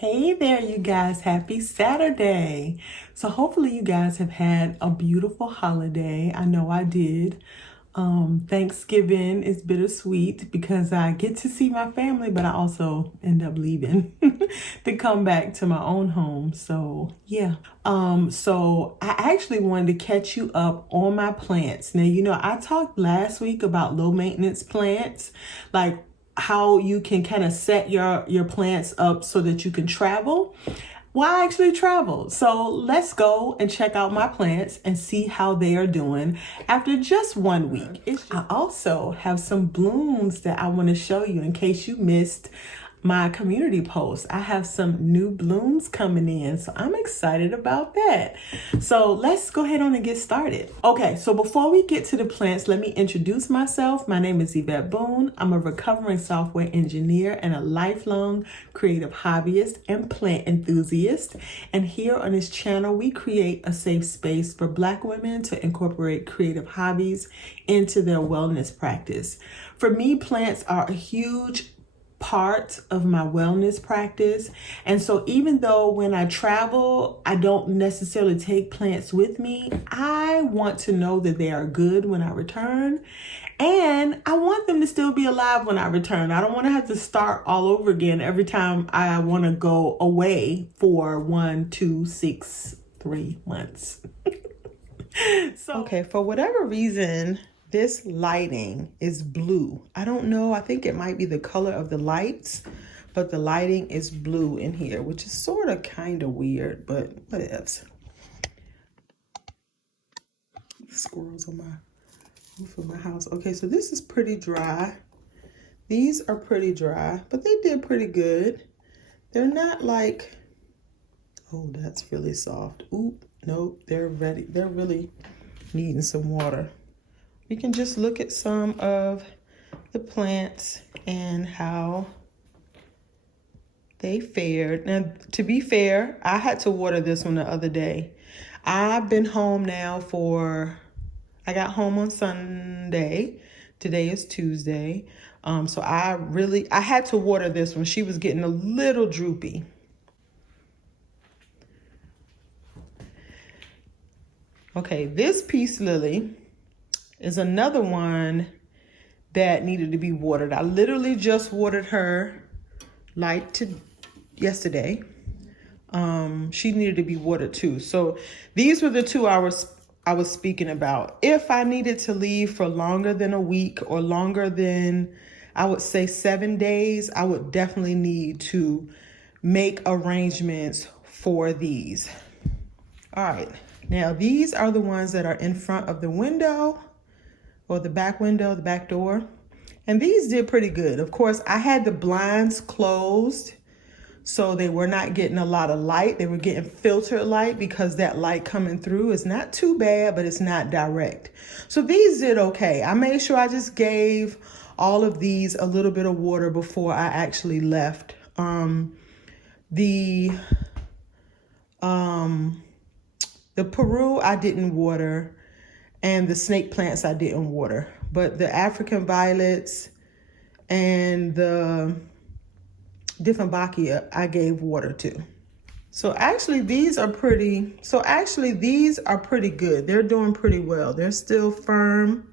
Hey there, you guys. Happy Saturday. So hopefully you guys have had a beautiful holiday. I know I did. Thanksgiving is bittersweet because I get to see my family, but I also end up leaving to come back to my own home. So yeah. So I actually wanted to catch you up on my plants. Now, I talked last week about low maintenance plants, like how you can kind of set your plants up so that you can travel. Well, I actually traveled. So let's go and check out my plants and see how they are doing after just 1 week. I also have some blooms that I want to show you in case you missed my community post. I have some new blooms coming in, so I'm excited about that. So let's go ahead on and get started. Okay, so before we get to the plants, let me introduce myself. My name is Yvette Boone. I'm a recovering software engineer and a lifelong creative hobbyist and plant enthusiast. And here on this channel, we create a safe space for Black women to incorporate creative hobbies into their wellness practice. For me, plants are a huge part of my wellness practice. And so even though when I travel, I don't necessarily take plants with me, I want to know that they are good when I return. And I want them to still be alive when I return. I don't want to have to start all over again every time I want to go away for 1, 2, 6, 3 months. Okay, for whatever reason, this lighting is blue. I don't know. I think it might be the color of the lights, but the lighting is blue in here, which is sort of kind of weird, but whatevs. Squirrels on my roof of my house. Okay, so this is pretty dry. These are pretty dry, but they did pretty good. They're not like, oh, that's really soft. Ooh, nope, they're ready. They're really needing some water. We can just look at some of the plants and how they fared. Now, to be fair, I had to water this one the other day. I've been home now I got home on Sunday. Today is Tuesday. So I had to water this one. She was getting a little droopy. Okay, this peace lily is another one that needed to be watered. I literally just watered her yesterday. She needed to be watered too. So these were the two I was speaking about. If I needed to leave for longer than a week or longer than, I would say 7 days, I would definitely need to make arrangements for these. All right, now these are the ones that are in front of the window, or the back window, the back door. And these did pretty good. Of course, I had the blinds closed, so they were not getting a lot of light. They were getting filtered light because that light coming through is not too bad, but it's not direct. So these did okay. I made sure I just gave all of these a little bit of water before I actually left. The Peru I didn't water, and the snake plants I didn't water, but the African violets and the Dieffenbachia I gave water to. So actually these are pretty good. They're doing pretty well. They're still firm,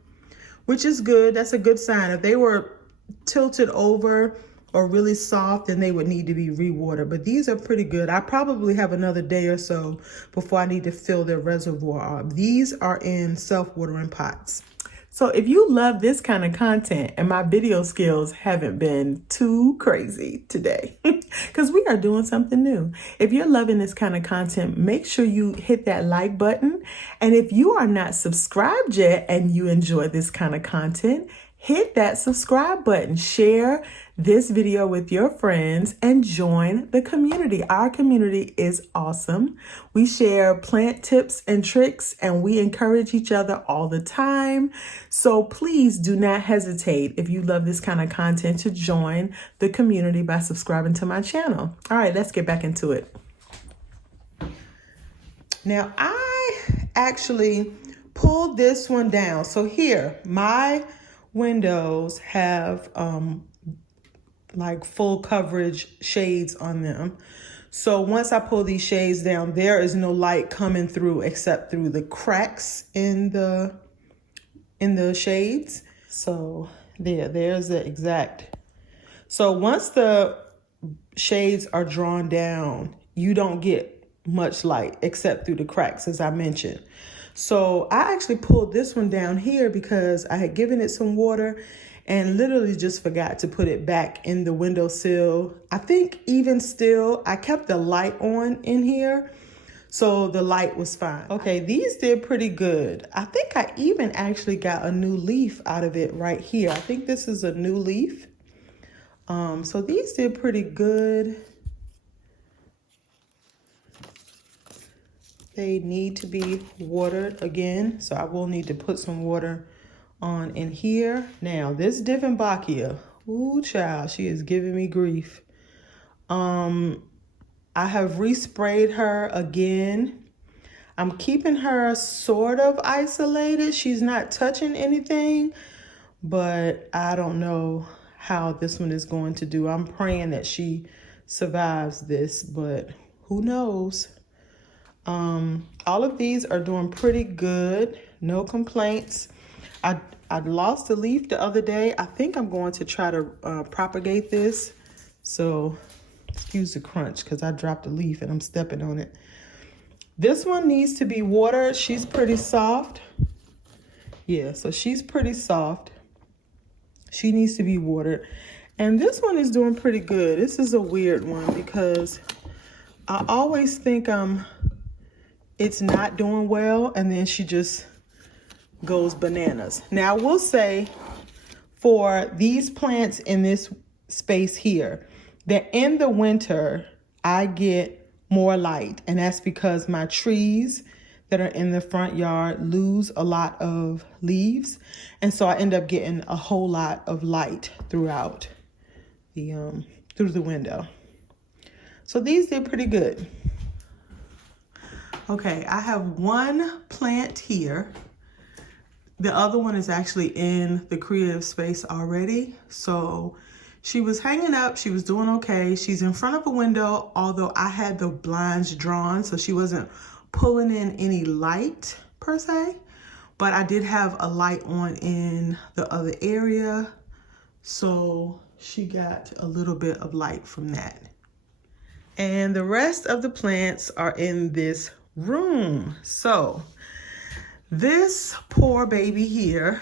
which is good. That's a good sign. If they were tilted over or really soft, then they would need to be re-watered. But these are pretty good. I probably have another day or so before I need to fill their reservoir up. These are in self-watering pots. So if you love this kind of content and my video skills haven't been too crazy today, because we are doing something new. If you're loving this kind of content, make sure you hit that like button. And if you are not subscribed yet and you enjoy this kind of content, hit that subscribe button, share this video with your friends, and join the community. Our community is awesome. We share plant tips and tricks, and we encourage each other all the time. So please do not hesitate, if you love this kind of content, to join the community by subscribing to my channel. All right, let's get back into it. Now, I actually pulled this one down. So here, my windows have like full coverage shades on them. So once I pull these shades down, there is no light coming through except through the cracks in the shades. So there's the exact. So once the shades are drawn down, you don't get much light except through the cracks, as I mentioned. So I actually pulled this one down here because I had given it some water and literally just forgot to put it back in the windowsill. I think even still, I kept the light on in here, so the light was fine. Okay, these did pretty good. I think I even actually got a new leaf out of it right here. I think this is a new leaf. So these did pretty good. They need to be watered again, so I will need to put some water on in here. Now, this Dieffenbachia, ooh, child, she is giving me grief. I have resprayed her again. I'm keeping her sort of isolated. She's not touching anything, but I don't know how this one is going to do. I'm praying that she survives this, but who knows? All of these are doing pretty good. No complaints. I lost a leaf the other day. I think I'm going to try to propagate this. So excuse the crunch because I dropped a leaf and I'm stepping on it. This one needs to be watered. She's pretty soft. Yeah, so she's pretty soft. She needs to be watered. And this one is doing pretty good. This is a weird one because I always think it's not doing well, and then she just goes bananas. Now, I will say for these plants in this space here, that in the winter, I get more light, and that's because my trees that are in the front yard lose a lot of leaves, and so I end up getting a whole lot of light throughout the through the window. So these did pretty good. Okay, I have one plant here. The other one is actually in the creative space already. So she was hanging up, she was doing okay. She's in front of a window, although I had the blinds drawn, so she wasn't pulling in any light per se, but I did have a light on in the other area. So she got a little bit of light from that. And the rest of the plants are in this room. So this poor baby here,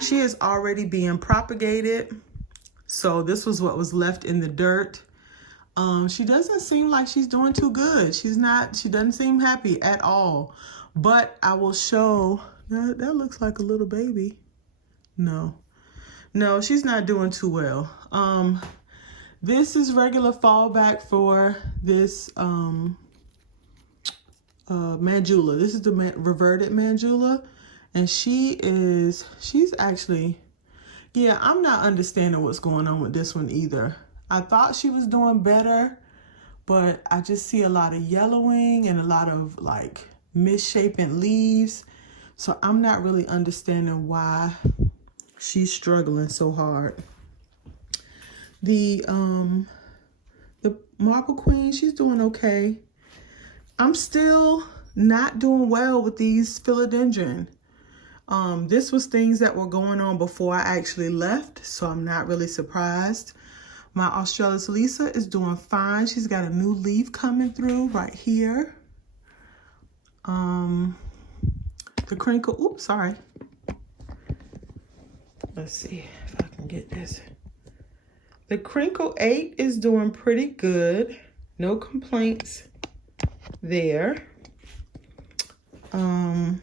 she is already being propagated. So this was what was left in the dirt. She doesn't seem like she's doing too good. She doesn't seem happy at all. But I will show, that looks like a little baby. No, she's not doing too well. This is regular fallback for this Mandula. This is the reverted Mandula, and she's actually, yeah, I'm not understanding what's going on with this one either. I thought she was doing better, but I just see a lot of yellowing and a lot of like misshapen leaves. So I'm not really understanding why she's struggling so hard. The Marble Queen, she's doing okay. I'm still not doing well with these philodendron. This was things that were going on before I actually left, so I'm not really surprised. My Australis Lisa is doing fine. She's got a new leaf coming through right here. The crinkle, oops, sorry. Let's see if I can get this. The Crinkle 8 is doing pretty good. No complaints there. Oh,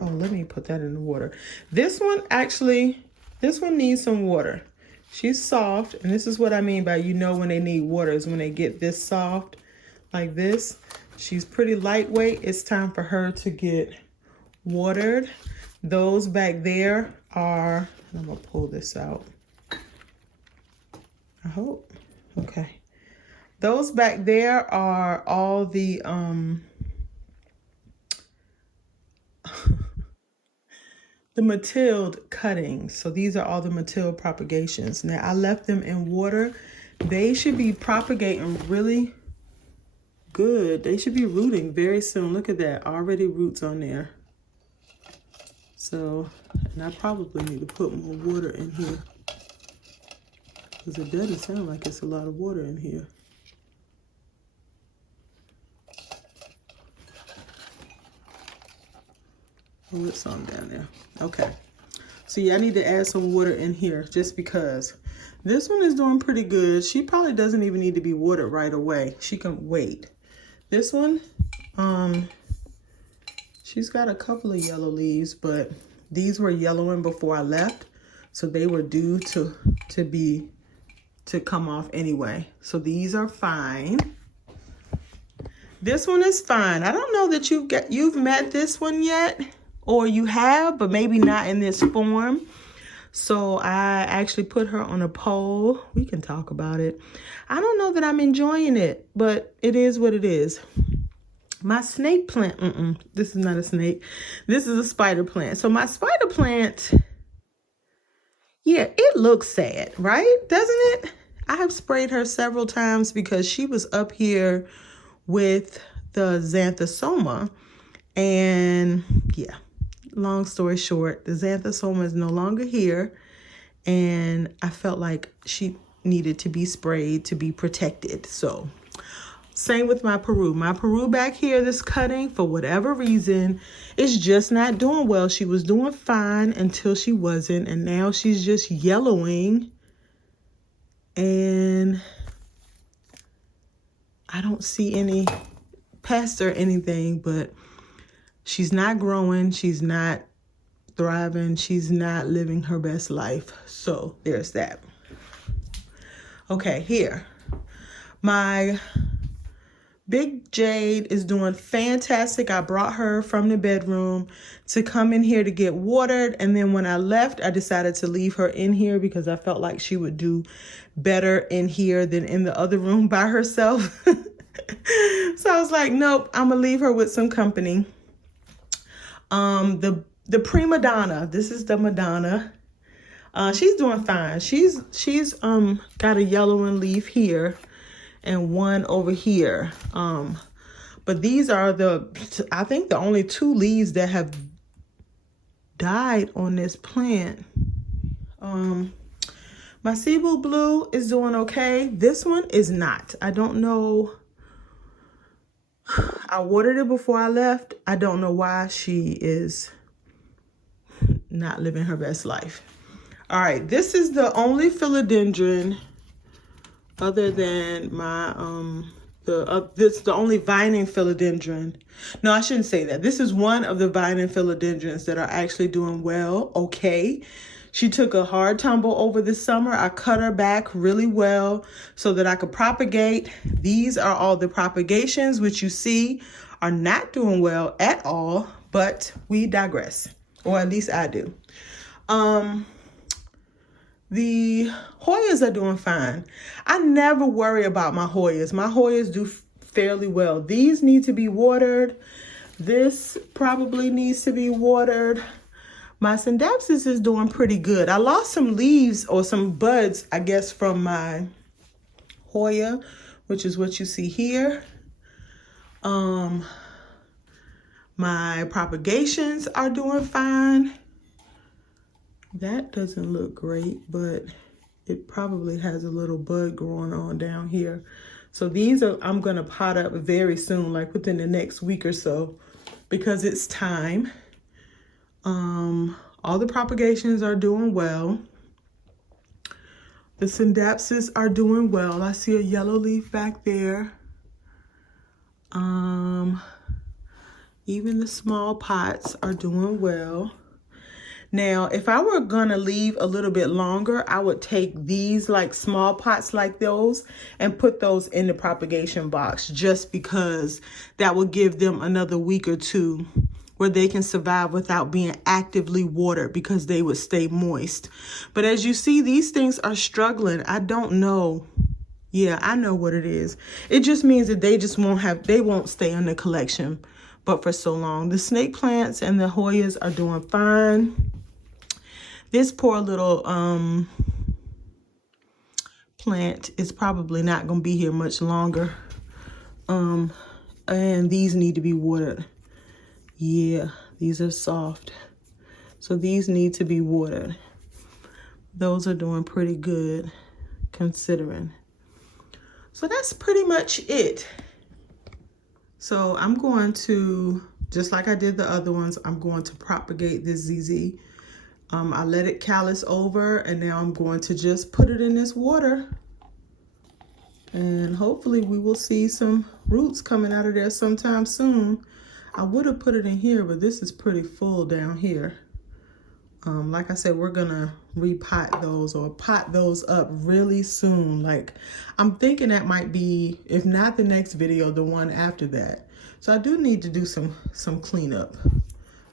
let me put that in the water. This one needs some water. She's soft, and this is what I mean by when they need water is when they get this soft like this. She's pretty lightweight. It's time for her to get watered. Those back there are, I'm gonna pull this out. I hope, okay. Those back there are all the the Mathilde cuttings. So these are all the Mathilde propagations. Now I left them in water They should be propagating really good. They should be rooting very soon. Look at that, already roots on there. So, and I probably need to put more water in here because it doesn't sound like it's a lot of water in here. Oh, it's some down there. Okay. So yeah, I need to add some water in here just because this one is doing pretty good. She probably doesn't even need to be watered right away. She can wait. This one, she's got a couple of yellow leaves, but these were yellowing before I left. So they were due to come off anyway. So these are fine. This one is fine. I don't know that you've met this one yet, or you have, but maybe not in this form. So I actually put her on a poll. We can talk about it. I don't know that I'm enjoying it, but it is what it is. My snake plant, this is not a snake. This is a spider plant. So my spider plant, yeah, it looks sad, right? Doesn't it? I have sprayed her several times because she was up here with the xanthosoma. And yeah, long story short, the xanthosoma is no longer here. And I felt like she needed to be sprayed to be protected. So same with my Peru. My Peru back here, this cutting, for whatever reason, is just not doing well. She was doing fine until she wasn't. And now she's just yellowing. And I don't see any pests or anything, but she's not growing. She's not thriving. She's not living her best life. So there's that. Okay, here. My Big Jade is doing fantastic. I brought her from the bedroom to come in here to get watered. And then when I left, I decided to leave her in here because I felt like she would do better in here than in the other room by herself. So I was like, nope, I'm gonna leave her with some company. The prima donna, this is the Madonna. She's doing fine. She's got a yellowing leaf here and one over here. But these are I think the only two leaves that have died on this plant. My Cebu Blue is doing okay. This one is not. I don't know. I watered it before I left. I don't know why she is not living her best life. All right, this is the only philodendron other than my, this is the only vining philodendron. No, I shouldn't say that. This is one of the vining philodendrons that are actually doing well, okay. She took a hard tumble over the summer. I cut her back really well so that I could propagate. These are all the propagations, which you see are not doing well at all, but we digress, or at least I do. The Hoyas are doing fine. I never worry about my Hoyas. My Hoyas do fairly well. These need to be watered. This probably needs to be watered. My Syndapsis is doing pretty good. I lost some leaves or some buds, I guess, from my Hoya, which is what you see here. My propagations are doing fine. That doesn't look great, but it probably has a little bud growing on down here. So these are, I'm gonna pot up very soon, like within the next week or so, because it's time. All the propagations are doing well. The Syndapsis are doing well. I see a yellow leaf back there. Even the small pots are doing well. Now, if I were gonna leave a little bit longer, I would take these like small pots like those and put those in the propagation box, just because that will give them another week or two where they can survive without being actively watered, because they would stay moist. But as you see, these things are struggling. I don't know. Yeah, I know what it is. It just means that they won't stay in the collection but for so long. The snake plants and the Hoyas are doing fine. This poor little plant is probably not going to be here much longer. And these need to be watered. Yeah, these are soft. So these need to be watered. Those are doing pretty good considering. So that's pretty much it. So I'm going to, just like I did the other ones, I'm going to propagate this ZZ. I let it callus over, and now I'm going to just put it in this water. And hopefully we will see some roots coming out of there sometime soon. I would have put it in here, but this is pretty full down here. Like I said, we're gonna repot those or pot those up really soon. Like, I'm thinking that might be, if not the next video, the one after that. So I do need to do some cleanup.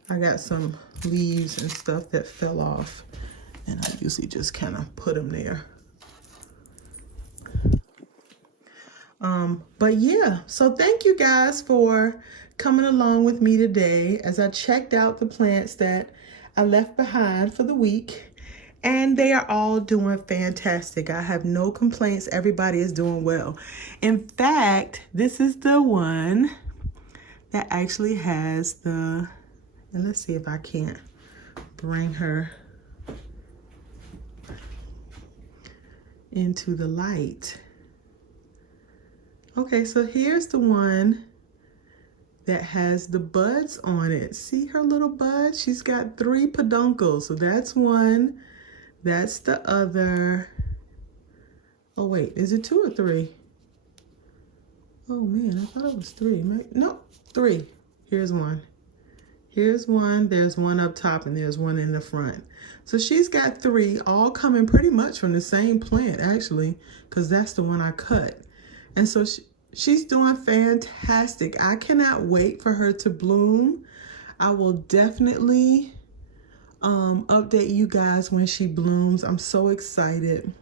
I got some leaves and stuff that fell off, and I usually just kind of put them there. But yeah, so thank you guys for coming along with me today as I checked out the plants that I left behind for the week, and they are all doing fantastic. I have no complaints. Everybody is doing well. In fact, this is the one that actually has the, and let's see if I can't bring her into the light. Okay, so here's the one that has the buds on it. See her little buds? She's got 3 peduncles. So that's one. That's the other. Oh wait, is it 2 or 3? Oh man, I thought it was 3. No, 3. Here's one. Here's one. There's one up top and there's one in the front. So she's got 3, all coming pretty much from the same plant actually, because that's the one I cut. And so she's doing fantastic. I cannot wait for her to bloom. I will definitely update you guys when she blooms. I'm so excited.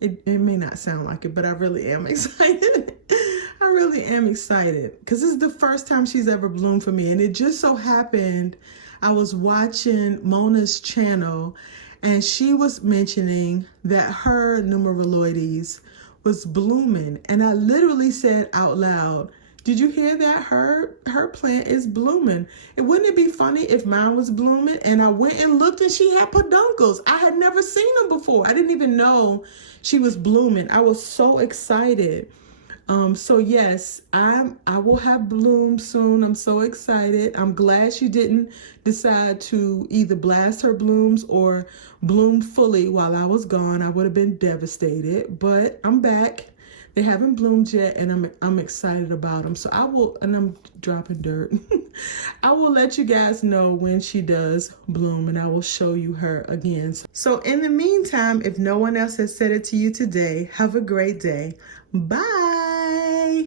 It may not sound like it, but I really am excited. I really am excited because this is the first time she's ever bloomed for me. And it just so happened I was watching Mona's channel and she was mentioning that her numeraloides was blooming, and I literally said out loud, did you hear that? Her plant is blooming. Wouldn't it be funny if mine was blooming? And I went and looked and she had peduncles. I had never seen them before. I didn't even know she was blooming. I was so excited. So yes, I will have bloom soon. I'm so excited. I'm glad she didn't decide to either blast her blooms or bloom fully while I was gone. I would have been devastated, but I'm back. They haven't bloomed yet, and I'm excited about them. So I will, and I'm dropping dirt. I will let you guys know when she does bloom, and I will show you her again. So in the meantime, if no one else has said it to you today, have a great day. Bye.